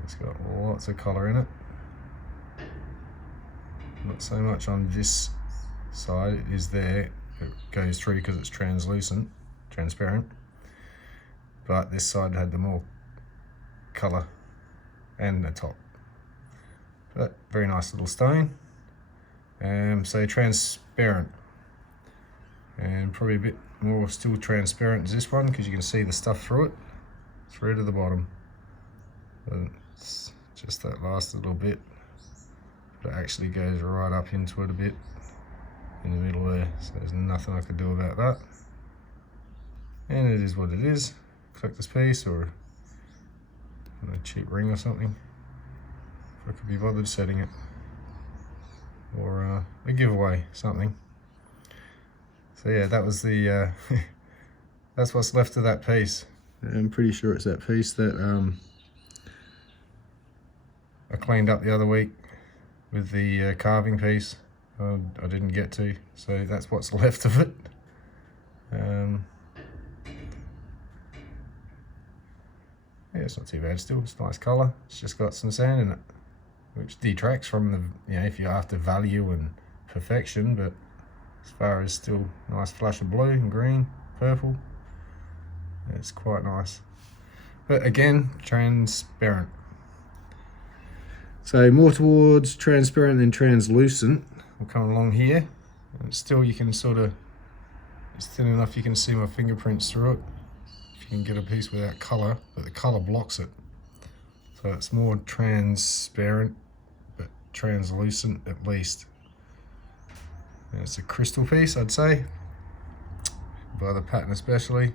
It's got lots of colour in it. Not so much on this side, it is there. It goes through because it's transparent. But this side had the more colour and the top. But very nice little stone. So transparent, and probably a bit more still transparent as this one because you can see the stuff through it, through to the bottom. And it's just that last little bit, but it actually goes right up into it a bit in the middle there, so there's nothing I could do about that. And it is what it is. Collector's piece, or a cheap ring or something, if I could be bothered setting it, or a giveaway, something. So yeah, that was the that's what's left of that piece. I'm pretty sure it's that piece that I cleaned up the other week with the carving piece. I didn't get to, so that's what's left of it. Yeah, it's not too bad still. It's nice colour. It's just got some sand in it, which detracts from the, if you're after value and perfection, but as far as still nice flash of blue and green, purple, it's quite nice. But again, transparent. So more towards transparent than translucent. We'll come along here, and still you can sort of, it's thin enough you can see my fingerprints through it. If you can get a piece without colour, but the colour blocks it. So it's more transparent, but translucent at least. And it's a crystal piece, I'd say, by the pattern especially,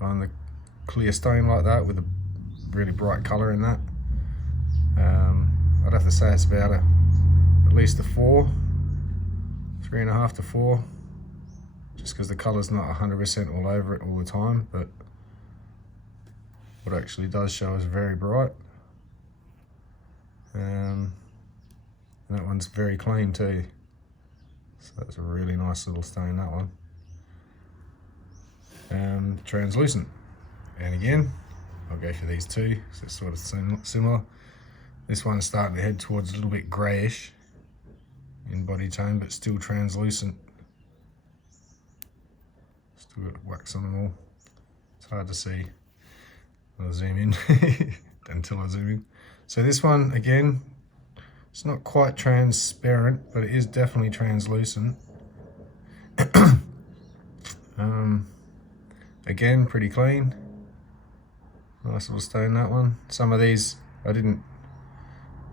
on the clear stone like that with a really bright colour in that. I'd have to say it's about at least a 4, 3.5 to 4, just because the colour's not 100% all over it all the time, but what it actually does show is very bright. And that one's very clean too, so that's a really nice little stone, that one. Translucent, and again I'll go for these two, so it's sort of similar. This one's starting to head towards a little bit greyish in body tone, but still translucent. Still got wax on them all. It's hard to see when I zoom in until I zoom in. So this one, again, it's not quite transparent, but it is definitely translucent. Again, pretty clean. Nice little stone, that one. Some of these I didn't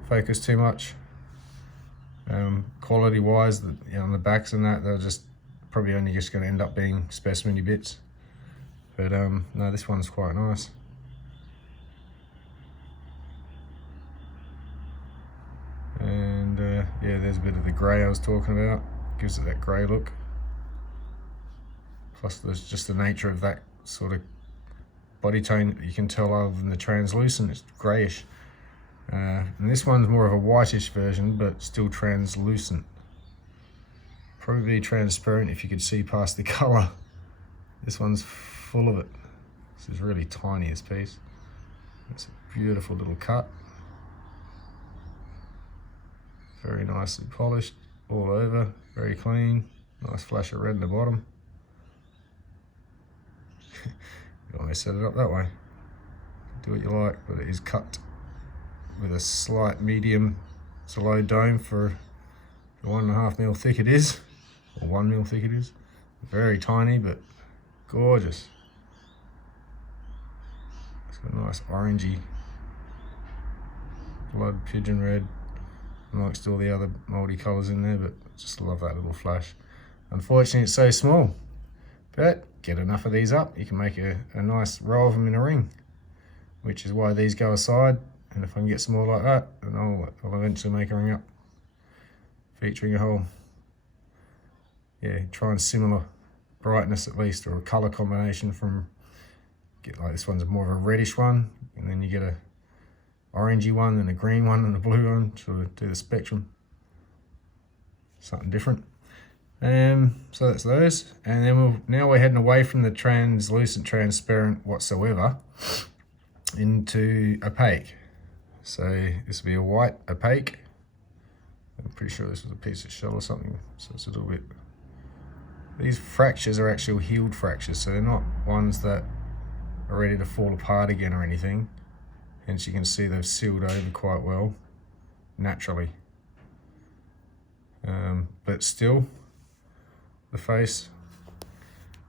focus too much quality wise, on the backs and that, they're just probably only just going to end up being specimen-y bits. But no, this one's quite nice. And yeah, there's a bit of the grey I was talking about. Gives it that grey look. Plus there's just the nature of that sort of body tone. You can tell other than the translucent, it's greyish. And this one's more of a whitish version, but still translucent. Probably transparent if you could see past the colour. This one's full of it. This is really tiny, this piece. It's a beautiful little cut. Very nicely polished all over, very clean. Nice flash of red in the bottom. You almost set it up that way. Do what you like, but it is cut with a slight medium to low dome for the 1.5 mil thick it is, or 1 mil thick it is. Very tiny, but gorgeous. It's got a nice orangey blood pigeon red amongst all the other multicolours in there, but just love that little flash. Unfortunately, it's so small, but get enough of these up, you can make a nice row of them in a ring, which is why these go aside. And if I can get some more like that, then I'll eventually make a ring up featuring a whole, try and similar brightness at least, or a colour combination from, get like this one's more of a reddish one, and then you get a orangey one, and a green one, and a blue one, sort of do the spectrum. Something different. So that's those, and then now we're heading away from the translucent, transparent whatsoever into opaque. So this will be a white opaque. I'm pretty sure this was a piece of shell or something, so it's a little bit. These fractures are actual healed fractures, so they're not ones that are ready to fall apart again or anything. Hence you can see they've sealed over quite well, naturally. But still, the face,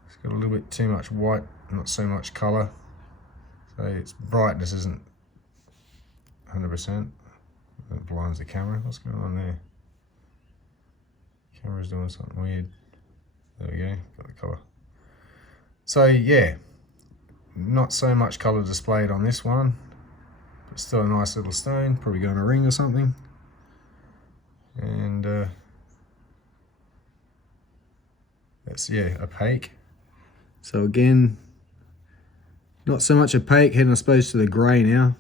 it's got a little bit too much white, not so much colour. So its brightness isn't 100%. It blinds the camera. What's going on there? Camera's doing something weird. There we go, got the colour. So yeah, not so much colour displayed on this one, but still a nice little stone, probably going to ring or something. And that's, opaque. So again, not so much opaque, heading I suppose to the grey now.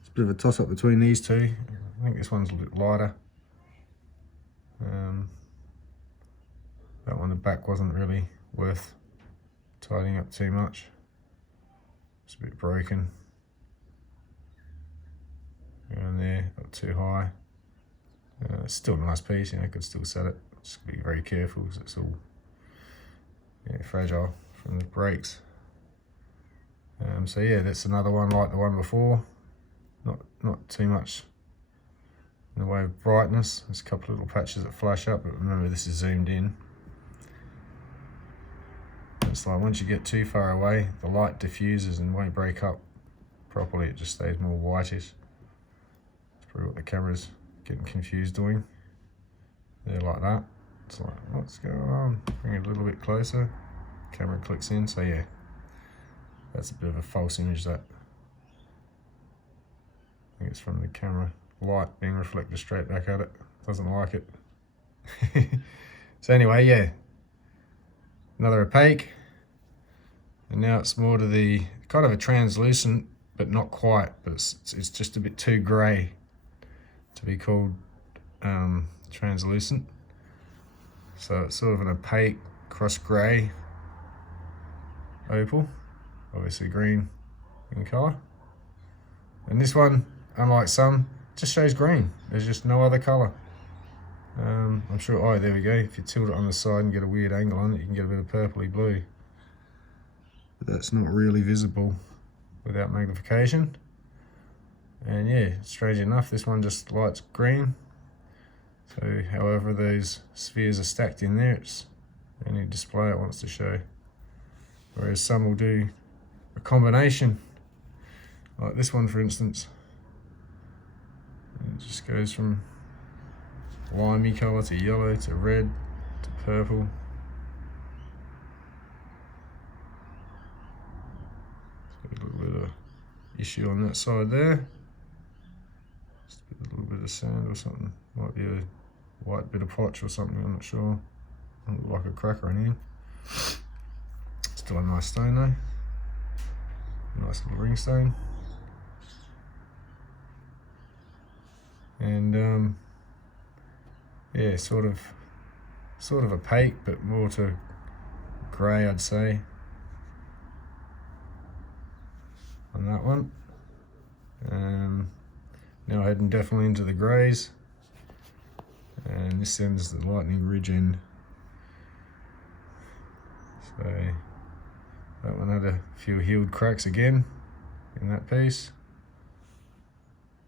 It's a bit of a toss up between these two. I think this one's a little lighter. That one, the back wasn't really worth tidying up too much. It's a bit broken. Around there, not too high. It's still a nice piece, could still sell it. Just be very careful because it's all fragile from the breaks. So yeah, that's another one like the one before. Not too much in the way of brightness. There's a couple of little patches that flash up, but remember this is zoomed in. It's like once you get too far away, the light diffuses and won't break up properly. It just stays more whitish. That's probably what the camera's getting confused doing. There, like that. It's like, what's going on? Bring it a little bit closer. Camera clicks in, so yeah. That's a bit of a false image, that. I think it's from the camera light being reflected straight back at it. Doesn't like it. So anyway, yeah. Another opaque. And now it's more to the kind of a translucent, but not quite. But it's just a bit too grey to be called translucent. So it's sort of an opaque cross grey opal, obviously green in colour. And this one, unlike some, just shows green. There's just no other colour. I'm sure, there we go. If you tilt it on the side and get a weird angle on it, you can get a bit of purpley blue. But that's not really visible without magnification. And yeah, strangely enough, this one just lights green. So however those spheres are stacked in there, it's any display it wants to show. Whereas some will do a combination, like this one for instance. And it just goes from limey colour to yellow to red to purple. Got a little bit of issue on that side there. Just a little bit of sand or something. Might be a white bit of potch or something, I'm not sure. Doesn't look like a crack or anything. Still a nice stone though. Nice little ring stone. And yeah, sort of opaque, but more to grey, I'd say, on that one. Now heading definitely into the greys, and this ends the lightning ridge end. So that one had a few healed cracks again in that piece.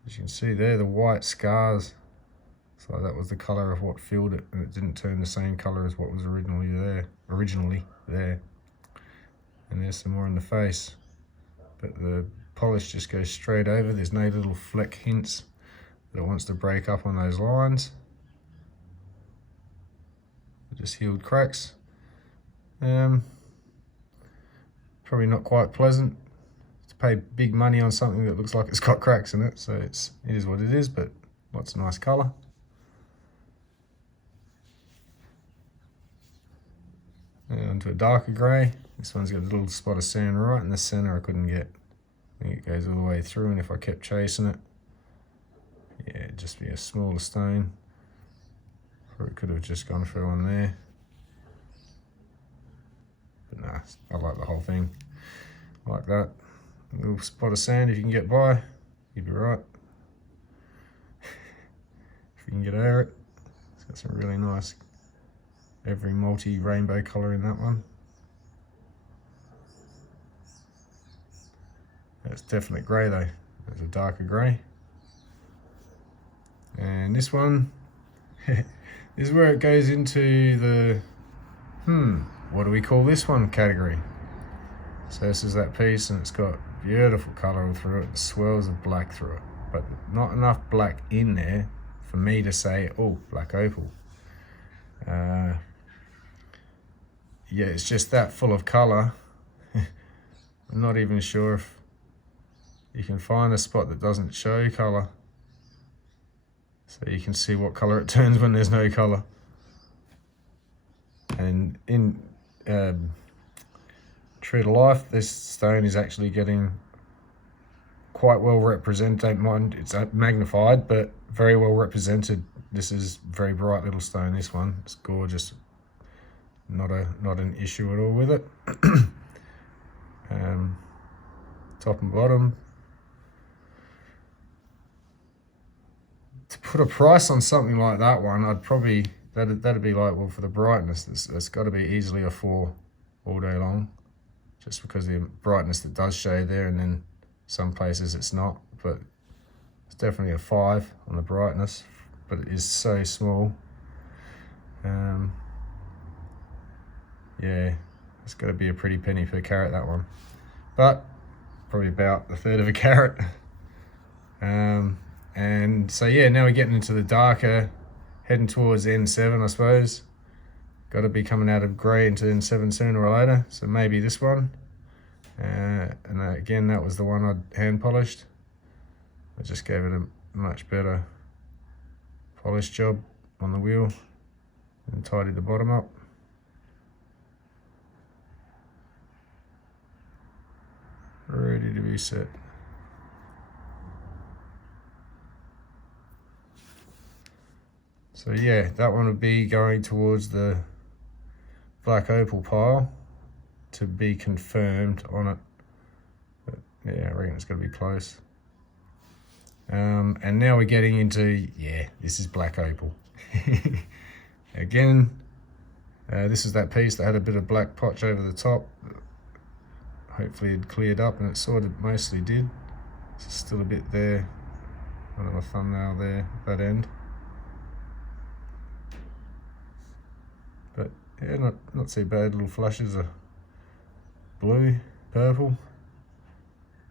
As you can see there, the white scars. So that was the colour of what filled it, and it didn't turn the same colour as what was originally there. And there's some more in the face, but the polish just goes straight over. There's no little fleck hints that it wants to break up on those lines. They're just healed cracks. Probably not quite pleasant to pay big money on something that looks like it's got cracks in it. So it is what it is, but lots of nice colour. And onto a darker grey. This one's got a little spot of sand right in the centre I couldn't get. I think it goes all the way through, and if I kept chasing it, yeah, it'd just be a smaller stone. Or it could have just gone through on there. But nah, I like the whole thing. Like that. A little spot of sand if you can get by, you'd be right. If you can get over it. It's got some really nice, every multi-rainbow colour in that one. That's definitely grey though. There's a darker grey. And this one, this is where it goes into the, what do we call this one category? So this is that piece, and it's got beautiful colour all through it, swirls of black through it, but not enough black in there for me to say, oh, black opal. Yeah, it's just that full of colour. I'm not even sure if you can find a spot that doesn't show colour, so you can see what colour it turns when there's no colour. And in true to life, this stone is actually getting quite well represented. It's magnified, but very well represented. This is very bright little stone, this one. It's gorgeous. Not an issue at all with it. Top and bottom. To put a price on something like that one, I'd probably, that'd be like, well, for the brightness, it's got to be easily a 4 all day long, just because of the brightness that does show there, and then some places it's not, but it's definitely a 5 on the brightness, but it is so small. Yeah, it's got to be a pretty penny per carat, that one, but probably about a third of a carat. And so yeah, now we're getting into the darker, heading towards N7, I suppose. Got to be coming out of grey into N7 sooner or later, so maybe this one. And again, that was the one I'd hand polished. I just gave it a much better polish job on the wheel and tidied the bottom up. Ready to be set. So yeah, that one would be going towards the black opal pile to be confirmed on it. But yeah, I reckon it's going to be close. And now we're getting into, yeah, this is black opal. Again, this is that piece that had a bit of black potch over the top. Hopefully it cleared up, and it sort of mostly did. There's still a bit there on the thumbnail there, that end. But yeah, not too bad. Little flushes of blue, purple,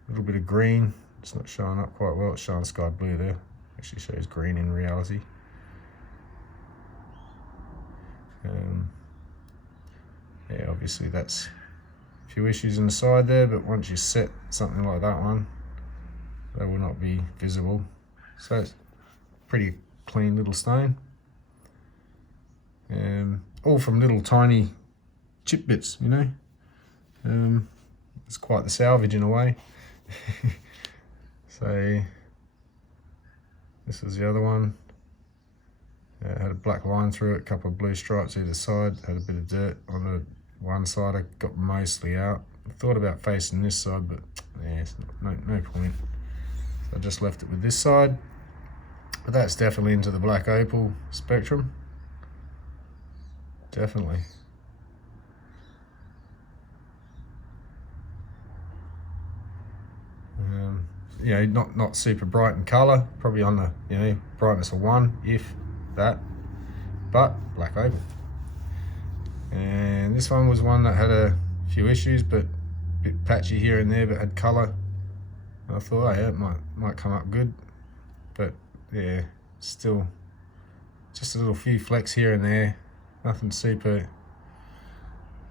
a little bit of green. It's not showing up quite well. It's showing sky blue there. Actually shows green in reality. Yeah, obviously that's a few issues in the side there, but once you set something like that one, they will not be visible. So it's pretty clean little stone. All from little tiny chip bits, you know. It's quite the salvage in a way. So this was the other one. It had a black line through it, a couple of blue stripes either side, had a bit of dirt on the one side. I got mostly out. I thought about facing this side, but yeah, it's no point. So I just left it with this side. But that's definitely into the black opal spectrum. Definitely. You know, not super bright in colour, probably on the, you know, brightness of 1, if that, but black opal. And this one was one that had a few issues, but a bit patchy here and there, but had colour. I thought, oh yeah, it might come up good, but yeah, still just a little few flecks here and there, nothing super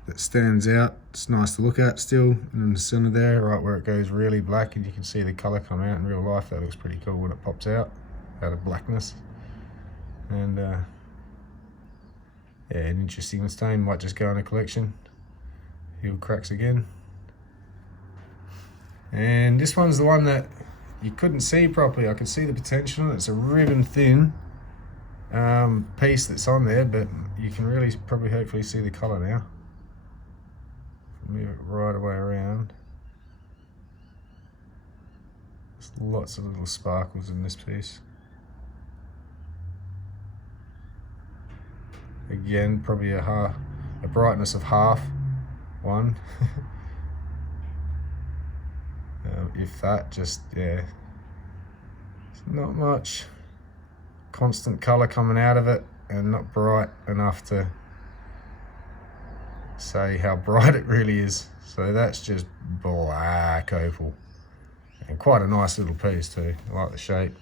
that stands out. It's nice to look at still, and in the center there, right where it goes really black, and you can see the color come out in real life. That looks pretty cool when it pops out of blackness. And yeah, an interesting stain, might just go in a collection. Heel cracks again. And this one's the one that you couldn't see properly. I could see the potential. It's a ribbon thin piece that's on there, but you can really probably hopefully see the color now. Move it right away around. There's lots of little sparkles in this piece. Again, probably a brightness of half 1. If that, just, yeah. It's not much constant color coming out of it, and not bright enough to say how bright it really is. So that's just black opal, and quite a nice little piece too. I like the shape,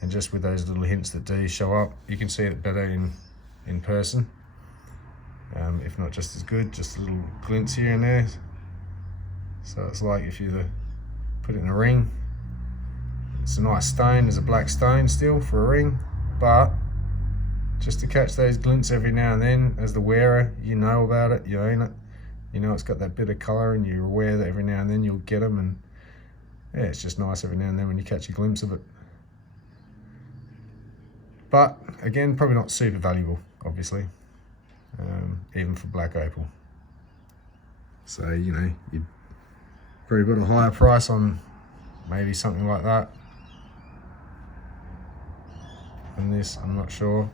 and just with those little hints that do show up, you can see it better in person, if not just as good, just a little glints here and there. So it's like if you put it in a ring, it's a nice stone. There's a black stone still for a ring, but just to catch those glints every now and then, as the wearer, you know about it, you own it, you know it's got that bit of colour, and you're aware that every now and then you'll get them, and yeah, it's just nice every now and then when you catch a glimpse of it. But again, probably not super valuable, obviously, even for black opal. So, you know, you'd probably put a higher price on maybe something like that than this, I'm not sure.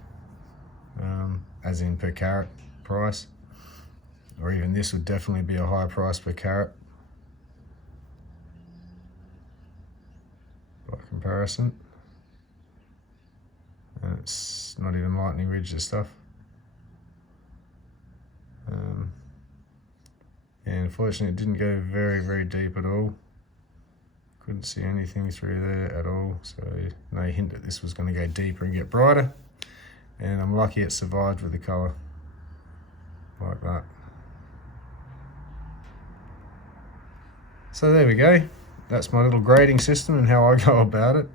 As in per carat price, or even this would definitely be a higher price per carat by comparison. And it's not even lightning ridged and stuff. And unfortunately it didn't go very deep at all. Couldn't see anything through there at all, so no hint that this was going to go deeper and get brighter. And I'm lucky it survived with the colour like that. So there we go. That's my little grading system and how I go about it.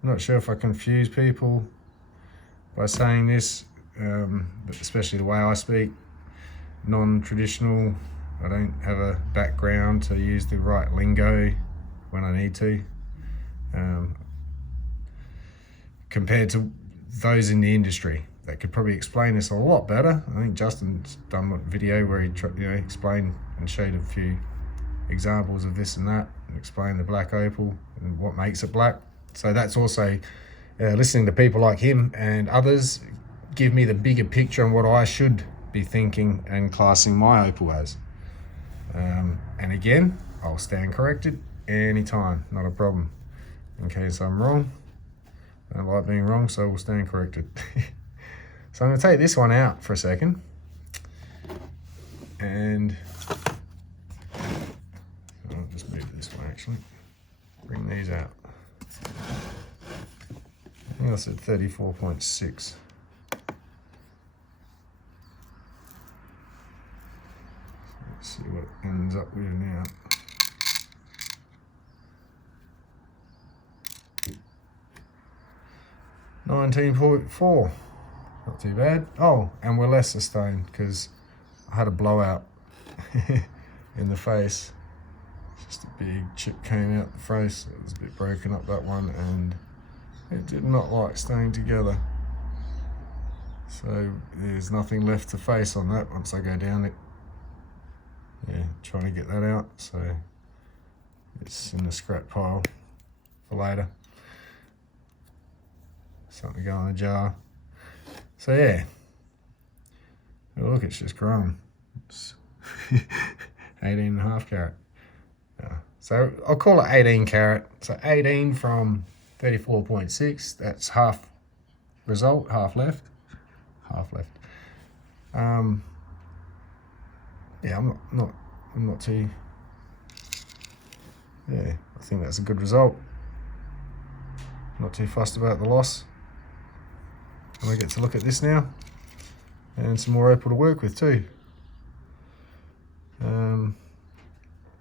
I'm not sure if I confuse people by saying this, but especially the way I speak, non-traditional. I don't have a background to use the right lingo when I need to, compared to those in the industry that could probably explain this a lot better. I think Justin's done a video where he explained and showed a few examples of this and that, and explained the black opal and what makes it black. So that's also listening to people like him and others give me the bigger picture on what I should be thinking and classing my opal as. And again, I'll stand corrected anytime, not a problem. In case I'm wrong, I don't like being wrong, so we'll stand corrected. So I'm going to take this one out for a second, and I'll just move this one actually. Bring these out. I think I said 34.6. Let's see what it ends up with now. 19.4, not too bad. Oh, and we're less sustained because I had a blowout in the face. Just a big chip came out the face. It was a bit broken up, that one, and it did not like staying together. So there's nothing left to face on that once I go down it. Yeah, trying to get that out, so it's in the scrap pile for later. Something to go in the jar. So yeah, oh, look, it's just grown. It's 18.5 carat. So I'll call it 18 carat. So 18 from 34.6. That's half result, half left. Half left. Yeah, I'm not too. Yeah, I think that's a good result. Not too fussed about the loss. And I get to look at this now, and some more opal to work with too.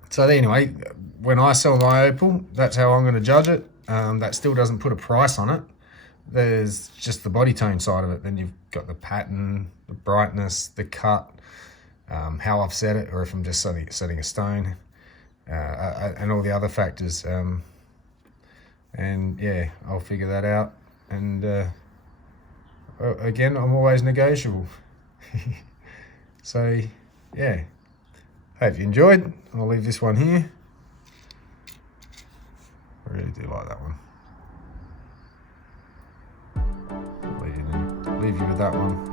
So anyway, when I sell my opal, that's how I'm going to judge it. That still doesn't put a price on it. There's just the body tone side of it. Then you've got the pattern, the brightness, the cut, how I've set it, or if I'm just setting a stone, and all the other factors. And yeah, I'll figure that out. And again, I'm always negotiable. So yeah, hope you enjoyed. I'll leave this one here. I really do like that one. Leave you with that one.